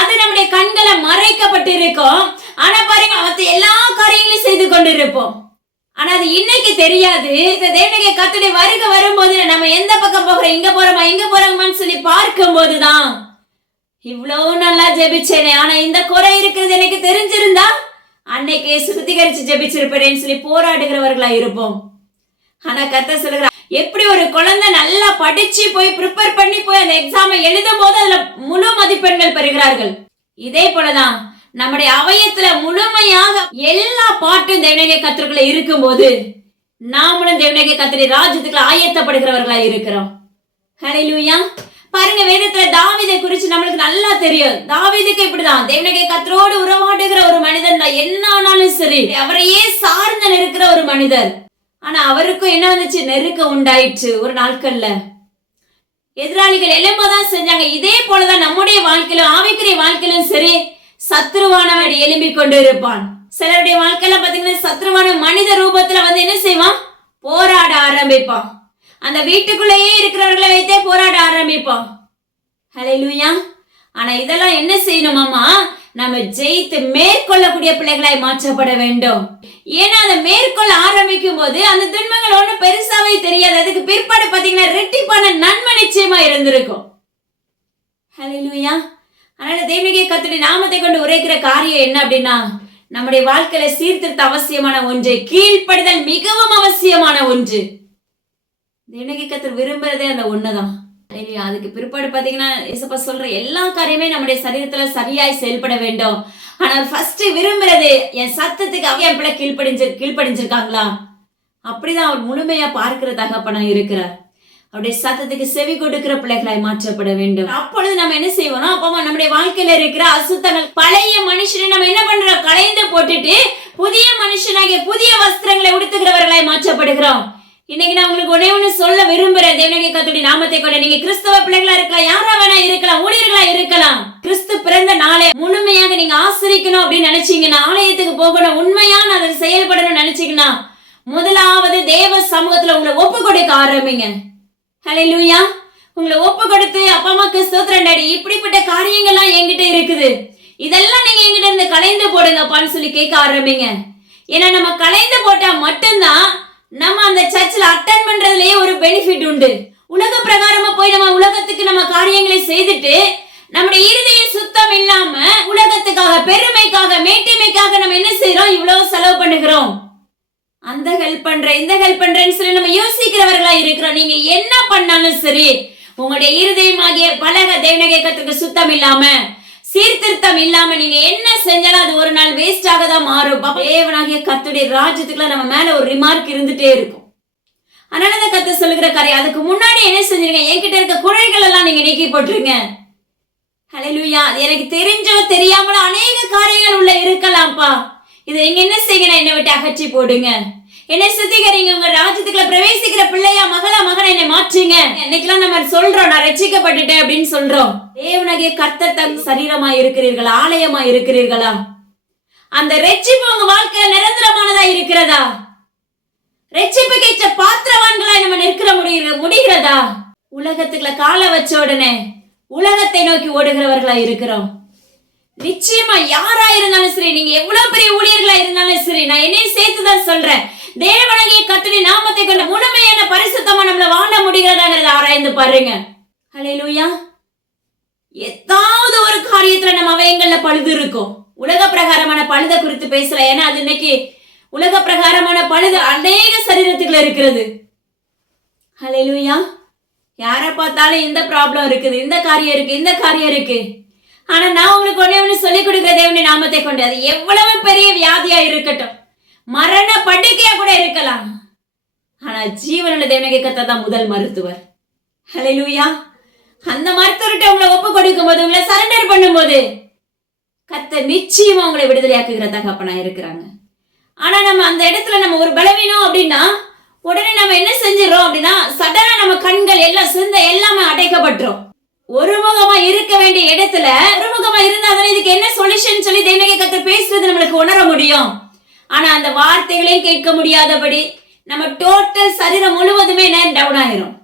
அது நம்முடைய கண்களை மறைக்கப்பட்டு இருக்கும். ஆனா பாருங்க, மத்த எல்லா காரியங்களையும் செய்து கொண்டிருப்போம். ஆனா அது இன்னைக்கு தெரியாது. இந்த தேவனாகிய கர்த்தருடைய வருகை வரும்போது நம்ம எந்த பக்கம் போகிறோம், இங்க போறோமா இங்க போறோமான்னு சொல்லி பார்க்கும் போதுதான் இவ்வளவு நல்லா ஜெபிச்சேனே, ஆனா இந்த குறை இருக்கிறது எனக்கு தெரிஞ்சிருந்தா அன்னைக்கு சுத்திகரிச்சு ஜெபிச்சிருப்பேன்னு சொல்லி போராடுகிறவர்களா இருப்போம். ஆனா கர்த்தர் சொல்லுகிறார், எப்படி ஒரு குழந்தை நல்லா படிச்சு போய் ப்ரிப்பேர் பண்ணி போய் அந்த எக்ஸாமை எழுதும் போது அதுல முழு மதிப்பெண்கள் பெறுகிறார்கள், இதே போலதான் நம்முடைய அவயத்துல முழுமையாக எல்லா பாட்டும் தேவனாகிய கர்த்தருக்குள்ள இருக்கும் போது நாமளும் தேவனாகிய கர்த்தருடைய ராஜ்யத்துக்குள்ள ஆயத்தப்படுகிறவர்களா இருக்கிறோம். ஹல்லேலூயா. பாருங்க, வேதத்துல தாவீதை குறிச்சு நம்மளுக்கு நல்லா தெரியும். தாவீதுக்கு இப்படிதான், தேவனாகிய கர்த்தரோடு உறவாடுகிற ஒரு மனிதன் தான், என்ன ஆனாலும் சரி அவரையே சார்ந்து இருக்கிற ஒரு மனிதர். ஆனா அவருக்கும் என்ன வந்துச்சு, நெருக்கம் உண்டாயிடுச்சு. ஒரு நாட்கள்ல எதிராளிகள் எழும்பதான் செஞ்சாங்க. இதே போலதான் நம்முடைய வாழ்க்கையிலும் ஆவிக்குரிய வாழ்க்கையிலும் சரி, சத்ருவானவன் எழும்பிக் கொண்டு இருப்பான். சிலருடைய வாழ்க்கையில பாத்தீங்கன்னா சத்ருவான மனித ரூபத்துல என்ன செய்வான், போராட ஆரம்பிப்பான். அந்த வீட்டுக்குள்ளேயே இருக்கிறவர்களை வைத்தே போராட ஆரம்பிப்பான். ஹல்லேலூயா. ஆனா இதெல்லாம் என்ன செய்யணுமாமா, நம்ம ஜெயித்து மேற்கொள்ளக்கூடிய பிள்ளைகளாய் மாற்றப்பட வேண்டும். ஏன்னா அதை மேற்கொள்ள ஆரம்பிக்கும் போது அந்த துன்பங்கள் ஒன்றும் பெருசாவே தெரியாது. அதுக்கு பிற்பாடு பாத்தீங்கன்னா ரெட்டிப்பான நன்மை நிச்சயமா இருந்திருக்கும். ஹல்லேலூயா. அதனால தேவனாகிய கர்த்தருடைய நாமத்தை கொண்டு உரைக்கிற காரியம் என்ன அப்படின்னா, நம்முடைய வாழ்க்கையில சீர்திருத்த அவசியமான ஒன்று, கீழ்ப்படிதல் மிகவும் அவசியமான ஒன்று. தேவனாகிய கர்த்தர் விரும்புறதே அந்த ஒண்ணுதான். அதுக்கு பிற்பாடு பாத்தீங்கன்னா இயேசுப்பா சொல்ற எல்லா காரியமே நம்முடைய சரீரத்துல சரியாய் செயல்பட வேண்டும். ஆனா ஃபர்ஸ்ட் விரும்புறது என் சத்தத்துக்கு என் பிள்ளை கீழ்ப்படிஞ்சிருக்காங்களா, அப்படிதான் அவர் முழுமையா பார்க்கிற தகப்பனா இருக்கிறார். அவருடைய சத்தத்துக்கு செவி கொடுக்கிற பிள்ளைகளாய் மாற்றப்பட வேண்டும். அப்பொழுது நம்ம என்ன செய்வோம், அப்பமா நம்முடைய வாழ்க்கையில இருக்கிற அசுத்தங்கள், பழைய மனுஷனை நம்ம என்ன பண்றோம், களைந்து போட்டுட்டு புதிய மனுஷனாகிய புதிய வஸ்திரங்களை உடுத்துகிறவர்களாய் மாற்றப்படுகிறோம். இன்னைக்கு நான் உங்களுக்கு ஒண்ணு சொல்ல விரும்புறேன். தேவனாகிய கர்த்தருடைய நாமத்தை கொண்டு நீங்க கிறிஸ்தவ பிள்ளைகளா இருக்கலாம், யாரா வேணா இருக்கலாம், ஊழியர்களா இருக்கலாம். கிறிஸ்து பிறந்த நாளை முழுமையாக நீங்க ஆசரிக்கணும் அப்படின்னு நினைச்சீங்கன்னா, ஆலயத்துக்கு போகணும், உண்மையான அதில் செயல்படணும்னு நினைச்சீங்கன்னா, முதலாவது தேவ சமூகத்துல உங்களை ஒப்பு கொடுக்க ஆரம்பிங்க. ஹல்லேலூயா. உங்களை ஒப்பு கொடுத்து, அப்பா அம்மாக்கு ஸ்தோத்திரம் டாடி, இப்படிப்பட்ட காரியங்கள்லாம் என்கிட்ட இருக்குது, இதெல்லாம் நீங்க என்கிட்ட இருந்து கலைந்து போடுங்கப்பான்னு சொல்லி கேட்க ஆரம்பிங்க. ஏன்னா நம்ம கலைந்து போட்டா மட்டும்தான் நம்ம அந்த சர்ச்சில் அட்டெண்ட் பண்றதுலயே ஒரு பெனிஃபிட் உண்டு. உலக பிரகாரமா போய் நம்ம உலகத்துக்கு நம்ம காரியங்களை செய்துட்டு நம்முடைய இருதய சுத்தம் இல்லாம உலகத்துக்காக, பெருமைக்காக, மேட்டிமைக்காக நம்ம என்ன செய்யறோம், இவ்வளவு செலவு பண்ணுகிறோம். அந்த ஹெல்ப் பண்றேன், இந்த ஹெல்ப் பண்றேன்னு சொல்லி நம்ம யோசிக்கிறவர்களா இருக்கிறோம். நீங்க என்ன பண்ணாலும் சரி, உங்களுடைய இருதயமாகிய பலக தேவனாகிய கர்த்தருக்கு சுத்தம் இல்லாம, சீர்திருத்தம் இல்லாம நீங்க என்ன செஞ்சாலும் அது ஒரு நாள் வேஸ்டாக தான் மாறும். தேவனாகிய கர்த்தருடைய ராஜ்யத்துக்குள்ள நம்ம மேல ஒரு ரிமார்க் இருந்துட்டே இருக்கும். அதனால தான் கர்த்தர் சொல்லுகிற காரியம், அதுக்கு முன்னாடி என்ன செஞ்சிருங்க, என்கிட்ட இருக்க குறைகள் எல்லாம் நீங்க நீக்கி போட்டுருங்க. ஹல்லேலூயா. எனக்கு தெரிஞ்சோ தெரியாமலோ அநேக காரியங்கள் உள்ள இருக்கலாம்ப்பா, இதை நீங்க என்ன செய்யணும், என்னை விட்டு அகற்றி போடுங்க, என்னை சுத்திகரிங்க, உங்க ராஜ்யத்துக்குள்ள பிரவேசிக்கிற பிள்ளையா, மகளா, மகனை என்னை மாற்றுங்க. இன்னைக்கெல்லாம் நம்ம சொல்றோம், நான் ரட்சிக்கப்பட்டுட்டேன் அப்படின்னு சொல்றோம். தேவனாகிய கர்த்தர் தம் சரீரமா இருக்கிறீர்களா, ஆலயமா இருக்கிறீர்களா? அந்த ரட்சிப்பு உங்க வாழ்க்கையில நிரந்தரமானதா இருக்கிறதா? ரட்சிப்பு கேட்ட பாத்திரவான்களா நம்ம நிற்கிற முடிகிறதா? உலகத்துக்குள்ள கால வச்ச உடனே உலகத்தை நோக்கி ஓடுகிறவர்களா இருக்கிறோம். நிச்சயமா யாரா இருந்தாலும் சரி, நீங்க எவ்வளவு பெரிய ஊழியர்களா இருந்தாலும் சரி, நான் என்னையும் சேர்த்துதான் சொல்றேன், தேவனாகிய கர்த்தருடைய நாமத்தை கொண்ட முழுமையான பரிசுத்தமா நம்மள வாழ முடிகிறதாங்கிறத ஆராய்ந்து பாருங்க. ஹல்லேலூயா. ஏதாவது ஒரு காரியத்துல நம்ம அவயங்கள்ல பழுது இருக்கும். உலக பிரகாரமான பழுத குறித்து பேசல, ஏன்னா அது இன்னைக்கு உலக பிரகாரமான பழுது அநேக சரீரத்துக்குள்ள இருக்கிறது. ஹல்லேலூயா. யாரை பார்த்தாலும் இந்த ப்ராப்ளம் இருக்குது, இந்த காரியம் இருக்கு, இந்த காரியம் இருக்கு. ஆனா நான் உங்களுக்கு ஒண்ணு சொல்லிக் கொடுக்கிற தேவனுடைய நாமத்தை கொண்டு, அது எவ்வளவு பெரிய வியாதியா இருக்கட்டும், மரண படுக்கையா கூட இருக்கலாம், ஆனா ஜீவனுள்ள தேவனாகிய கர்த்தர் தான் முதல் மருத்துவர். ஹல்லேலூயா. அந்த மருத்துவர்கிட்ட உங்களை ஒப்பு கொடுக்கும் போது, உங்களை சரண்டர் பண்ணும் போது, கர்த்தர் நிச்சயமா உங்களை விடுதலையாக்குகிற தகப்பனா இருக்கிறாங்க. ஆனா நம்ம அந்த இடத்துல நம்ம ஒரு பலவீனம் அப்படின்னா உடனே நம்ம என்ன செஞ்சிடறோம் அப்படின்னா, சடனா நம்ம கண்கள் எல்லாம், சிந்தை எல்லாமே அடைக்கப்பட்டுரும். ஒருமுகமா இருக்க வேண்டிய இடத்துல ஒருமுகமா இருந்தாதான் இதுக்கு என்ன சொல்யூஷன் சொல்லி தேவனாகிய கர்த்தர் பேசுறது நம்மளுக்கு உணர முடியும். ஆனா அந்த வார்த்தைகளையும் கேட்க முடியாதபடி நம்ம டோட்டல் சரீரம் முழுவதுமே டவுன் ஆயிரும்.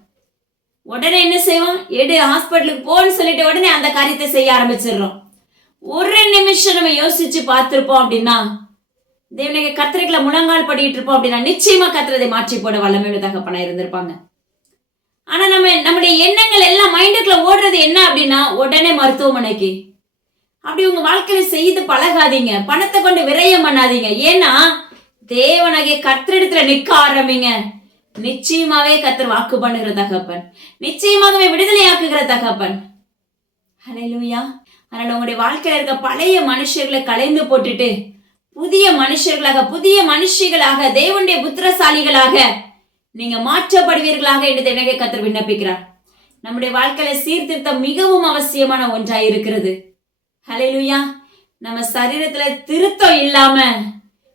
உடனே என்ன செய்வோம், ஹாஸ்பிட்டலுக்கு போன்னு சொல்லிட்டு உடனே அந்த காரியத்தை செய்ய ஆரம்பிச்சிடுறோம். ஒரு நிமிஷம் நம்ம யோசிச்சு பார்த்திருப்போம் அப்படின்னா, தேவனாகிய கர்த்தருக்குள்ள முழங்கால் படிட்டு இருப்போம் அப்படின்னா, நிச்சயமா கர்த்தரை மாற்றி போட வல்லமையுள்ள தகப்பனா இருந்திருப்பாங்க. ஆனா நம்முடைய எண்ணங்கள் எல்லாம் மைண்டுக்குள்ள ஓடுறது என்ன அப்படின்னா, உடனே மருத்துவமனைக்கு. அப்படி உங்க வாழ்க்கையில செய்து பழகாதீங்க, பணத்தை கொண்டு விரயம் பண்ணாதீங்க. ஏன்னா தேவனாகிய கர்த்தரிடத்துல நிக்க ஆரம்பிங்க. நிச்சயமாவே கர்த்தர் வாக்கு பண்ணுகிற தகப்பன், நிச்சயமாகவே விடுதலையாக்குகிற தகப்பன். ஹல்லேலூயா. அதனால உங்களுடைய வாழ்க்கையில இருக்க பழைய மனுஷர்களை களைந்து போட்டுட்டு புதிய மனுஷர்களாக, புதிய மனுஷிகளாக, தேவனுடைய புத்திரசாலிகளாக நீங்க மாற்றப்படுவீர்களாக என்று தேவனாகிய கர்த்தர் விண்ணப்பிக்கிறார். நம்முடைய வாழ்க்கையில சீர்திருத்தம் மிகவும் அவசியமான ஒன்றாய் இருக்கிறது. ஹல்லேலூயா. நம்ம சரீரத்துல திருத்தம் இல்லாம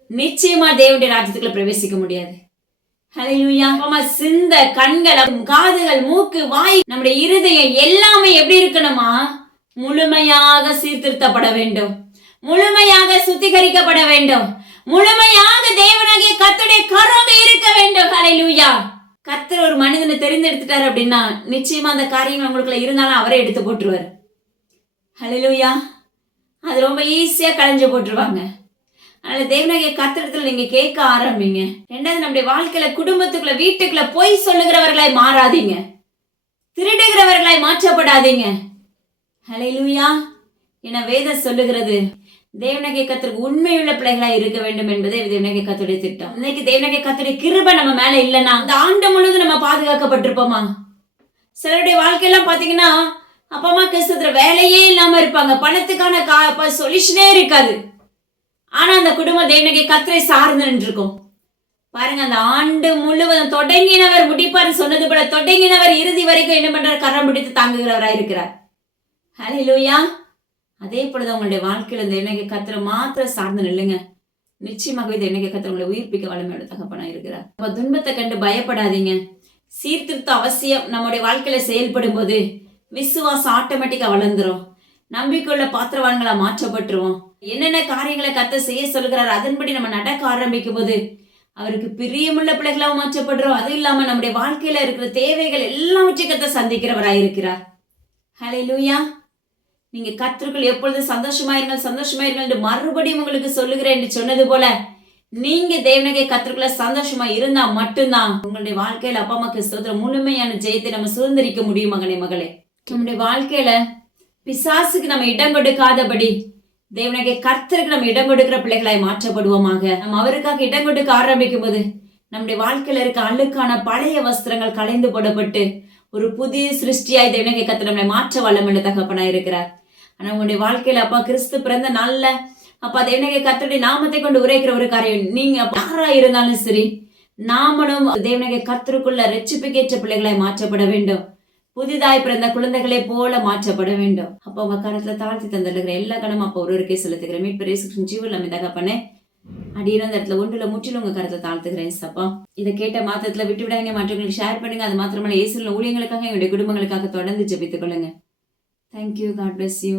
நிச்சயமா தேவனுடைய ராஜ்யத்துக்குள்ள பிரவேசிக்க முடியாது. ஹல்லேலூயா. நம்ம சிந்த, கண்கள், காதுகள், மூக்கு, வாய், நம்முடைய இருதயம் எல்லாமே எப்படி இருக்கணுமா, முழுமையாக சீர்திருத்தப்பட வேண்டும், முழுமையாக சுத்திகரிக்கப்பட வேண்டும், முழுமையாக தேவனாகிய கர்த்தருடைய கரம் இருக்க வேண்டும். ஹல்லேலூயா. கர்த்தர் ஒரு மனிதனை தெரிந்தெடுத்துட்டாரு அப்படின்னா நிச்சயமா அந்த காரியங்கள் உங்களுக்குள்ள இருந்தாலும் அவரே எடுத்து போட்டுருவாரு. ஹல்லேலூயா. அது ரொம்ப ஈஸியா களைஞ்சு போட்டுருவாங்க. அதனால தேவனாகிய கர்த்தரிடத்துல நீங்க கேட்க ஆரம்பிங்க. ரெண்டாவது, நம்முடைய வாழ்க்கையில, குடும்பத்துக்குள்ள, வீட்டுக்குள்ள பொய் சொல்லுகிறவர்களாய் மாறாதீங்க, திருடுகிறவர்களாய் மாற்றப்படாதீங்க. ஹல்லேலூயா. என வேதம் சொல்லுகிறது, தேவனாகிய கர்த்தருக்கு உண்மையுள்ள பிள்ளைகளாய் இருக்க வேண்டும் என்பதே தேவனாகிய கர்த்தருடைய திட்டம். இன்னைக்கு தேவனாகிய கர்த்தருடைய கிருபை நம்ம மேல இல்லைன்னா இந்த ஆண்டு முழுவதும் நம்ம பாதுகாக்கப்பட்டிருப்போமா? சிலருடைய வாழ்க்கையெல்லாம் பாத்தீங்கன்னா, அப்பா அம்மா கிறிஸ்துவத்துல வேலையே இல்லாம இருப்பாங்க, பணத்துக்கான சொல்யூஷனே இருக்காது. ஆனா அந்த குடும்பம் தேவனாகிய கர்த்தரை சார்ந்து நின்றுருக்கும். பாருங்க, அந்த ஆண்டு முழுவதும் தொடங்கினவர் முடிப்பார் சொன்னது போல தொடங்கினவர் இறுதி வரைக்கும் என்ன பண்றார்? கரம் பிடித்து தாங்குகிறவராய் இருக்கிறார். ஹல்லேலூயா. அதே போலதான் உங்களுடைய வாழ்க்கையில இந்த எண்ணெய் கத்திர மாத்திர சார்ந்து நில்லுங்க. நிச்சயமாகவே இந்த எண்ணெய் கத்திர உங்களை உயிர்ப்பிக்க வல்லமையோட தகப்பனா இருக்கிறார். அப்ப துன்பத்தை கண்டு பயப்படாதீங்க. சீர்திருத்தம் அவசியம். நம்முடைய வாழ்க்கையில செயல்படும் போது விசுவாசம் ஆட்டோமேட்டிக்கா வளர்ந்துரும். நம்பிக்கையுள்ள பாத்திரவான்களா மாற்றப்பட்டுருவோம். என்னென்ன காரியங்களை கர்த்தர் செய்ய சொல்கிறார் அதன்படி நம்ம நடக்க ஆரம்பிக்கும் போது அவருக்கு பிரியமுள்ள பிள்ளைகளாக மாற்றப்படுறோம். அது இல்லாம நம்முடைய வாழ்க்கையில இருக்கிற தேவைகள் எல்லாவற்றையும் கர்த்தர் சந்திக்கிறவராயிருக்கிறார். ஹல்லேலூயா. நீங்க கர்த்தருக்குள் எப்பொழுது சந்தோஷமாயிருங்கள் என்று மறுபடியும் உங்களுக்கு சொல்லுகிறேன் என்று சொன்னது போல நீங்க தேவனுடைய கர்த்தருக்குள்ள சந்தோஷமா இருந்தா மட்டும்தான் உங்களுடைய வாழ்க்கையில அப்பா அம்மாக்கு ஸ்தோத்திரம் முழுமையான ஜெயத்தை நம்ம சுதந்திரிக்க முடியும். மகளே, நம்முடைய வாழ்க்கையில பிசாசுக்கு நம்ம இடம் கொடுக்காதபடி தேவனுடைய கர்த்தருக்கு நம்ம இடம் கொடுக்கிற பிள்ளைகளாய் மாற்றப்படுவோமாக. நம்ம அவருக்காக இடம் கொடுக்க ஆரம்பிக்கும் போது நம்முடைய வாழ்க்கையில இருக்க அழுக்கான பழைய வஸ்திரங்கள் களைந்து போடப்பட்டு ஒரு புதிய சிருஷ்டியாய் தேவனுடைய கர்த்தர் நம்மளை மாற்ற வல்லமையுள்ள தகப்பனா இருக்கிறார். ஆனா உங்களுடைய வாழ்க்கையில அப்பா கிறிஸ்து பிறந்த நாள்ல அப்பா தேவனுடைய கர்த்தருடைய நாமத்தை கொண்டு உரைக்கிற ஒரு காரியம், நீங்க யாரா இருந்தாலும் சரி நாமளும் தேவனுடைய கர்த்தருக்குள்ள ரட்சிப்புக்கேற்ற பிள்ளைகளாய் மாற்றப்பட வேண்டும். புதிதாய் பிறந்த குழந்தைகளை போல மாற்றப்பட வேண்டும். அப்ப உங்க கரத்துல தாழ்த்தி தந்துடுகிற எல்லா கணமும் அப்ப ஒருவருக்கே செலுத்துகிறேன். மீட்பர் இயேசு ஜீவன் நம்ம தகப்பனே அடியில அந்த இடத்துல ஒன்றுல முற்றிலும் உங்க கரத்துல தாழ்த்துகிறேன். சப்பா இதை கேட்ட மாத்திரத்துல விட்டு விடாங்க, மற்றவங்களுக்கு ஷேர் பண்ணுங்க. அது மாத்திரமல்ல இயேசுவின் ஊழியங்களுக்காக எங்களுடைய குடும்பங்களுக்காக தொடர்ந்து ஜெபித்துக் கொள்ளுங்க. தேங்க்யூ. God bless you.